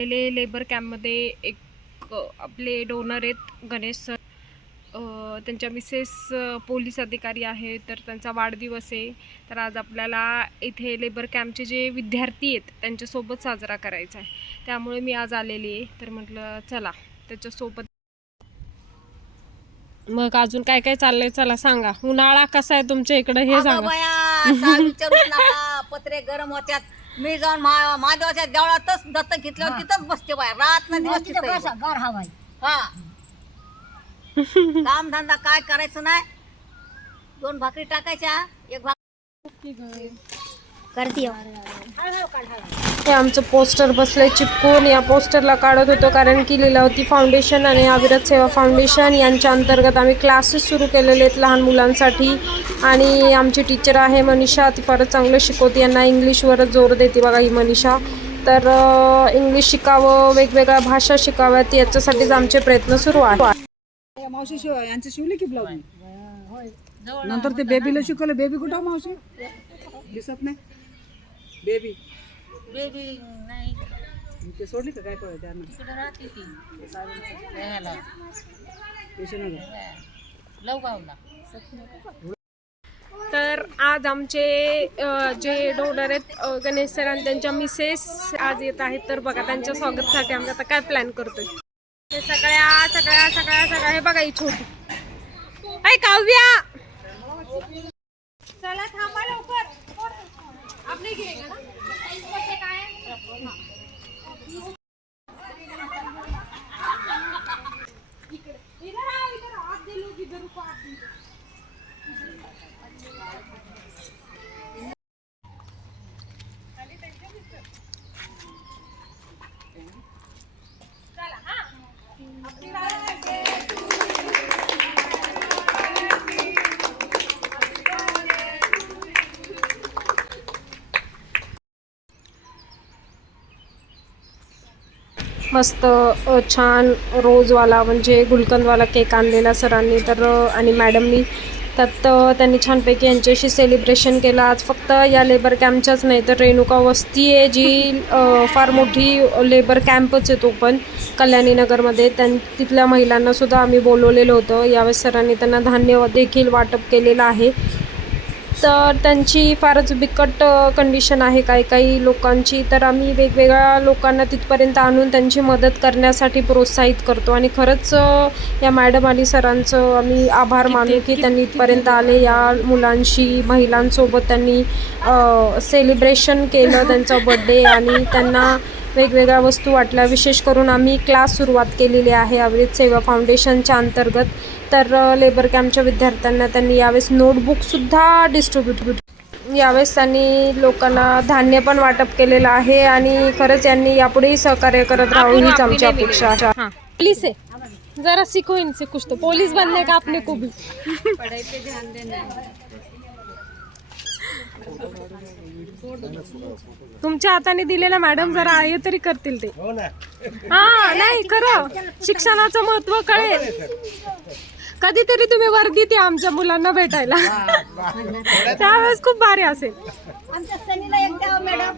Labour कॅम्पमध्ये एक आपले डोनर आहेत गणेश सर, त्यांच्या मिसेस पोलीस अधिकारी आहेत, तर त्यांचा वाढदिवस आहे. तर आज आपल्याला इथे लेबर कॅम्पचे जे विद्यार्थी आहेत त्यांच्यासोबत साजरा करायचा आहे, त्यामुळे मी आज आलेली आहे. तर म्हटलं चला त्याच्यासोबत. मग अजून काय काय चाललंय चला सांगा. उन्हाळा कसा आहे तुमच्या इकडे हे सांगा. विचारूच नका, पत्रे गरम होत्यात. मी जाऊन महादेवाच्या देवळातच दत्तक घेतलं, तिथंच बसते बाहेर रात ना दिवस तिथं गार हवा. हा काम धंदा काय करायचं नाही, 2 भाकरी टाकायच्या, 1 भाकरी करते. हे आमचं पोस्टर बसलंय चिपकून. या पोस्टरला काढत होतो कारण की लीलावती फाउंडेशन आणि अविरत सेवा फाउंडेशन यांच्या अंतर्गत आम्ही क्लासेस सुरू केलेले आहेत लहान मुलांसाठी. आणि आमची टीचर आहे मनीषा, ती फारच चांगलं शिकवते. यांना इंग्लिशवरच जोर देते बघा ही मनीषा. तर इंग्लिश शिकावं, वेगवेगळ्या भाषा शिकाव्यात, याच्यासाठीच आमचे प्रयत्न सुरू आहेत. मावशी यांचं शिवले की ब्लाऊज नंतर ते बेबीला शिकवलं. बेबी कुठं मावशी दिसत नाही. बेबी नाही ते सोडली का काय कळ त्यांना. तर आज आमचे जे डोनर आहेत गणेश सर आणि त्यांच्या मिसेस आज येत आहेत. तर बघा त्यांच्या स्वागतासाठी आम्ही आता काय प्लॅन करतोय. हे सगळ्या हे बघा ही छोटी ऐ काव्या, चला थांबा लवकर. आपली घे ना मस्त छान रोजवाला म्हणजे गुलकंदवाला केक आणलेला सरांनी तर आणि मॅडमनी. त्यात त्यांनी छानपैकी यांच्याशी सेलिब्रेशन केलं. आज फक्त या लेबर कॅम्पच्याच नाही तर रेणुका वस्ती आहे जी फार मोठी लेबर कॅम्पच आहे तो पण कल्याणीनगरमध्ये. तिथल्या महिलांनासुद्धा आम्ही बोलवलेलं होतं. यावेळेस सरांनी त्यांना धान्य देखील वाटप केलेलं आहे. तर त्यांची फारच बिकट कंडिशन आहे काही लोकांची. तर आम्ही वेगवेगळ्या लोकांना तिथपर्यंत आणून त्यांची मदत करण्यासाठी प्रोत्साहित करतो. आणि खरंच या मॅडम आणि सरांचं आम्ही आभार मानू की त्यांनी इथपर्यंत आले. या मुलांशी महिलांसोबत त्यांनी सेलिब्रेशन केलं त्यांचा बड्डे आणि त्यांना वेगवेगळ्या वस्तू वाटल्या. विशेष करून आम्ही क्लास सुरुवात केलेली आहे अविरत सेवा फाउंडेशनच्या अंतर्गत. तर लेबर कॅम्पच्या विद्यार्थ्यांना त्यांनी यावेळेस नोटबुकसुद्धा डिस्ट्रीब्यूट यावेळेस त्यांनी लोकांना धान्य पण वाटप केलेलं आहे. आणि खरंच यांनी यापुढेही सहकार्य करत राहावं हीच आमची अपेक्षा. पोलीस आहे जरा सीखो इनसे कुछ तो, पुलिस बनने का अपने को भी पढ़ाई पे ध्यान देना. तुमच्या हाताने दिलेला मॅडम जरा हे तरी करतील ते. हा नाही खरं शिक्षणाचं महत्व कळेल. कधीतरी तुम्ही वर्दीत या आमच्या मुलांना भेटायला, त्यावेळेस खूप भारी असेल. आमच्या सनीला एक द्यावं मॅडम.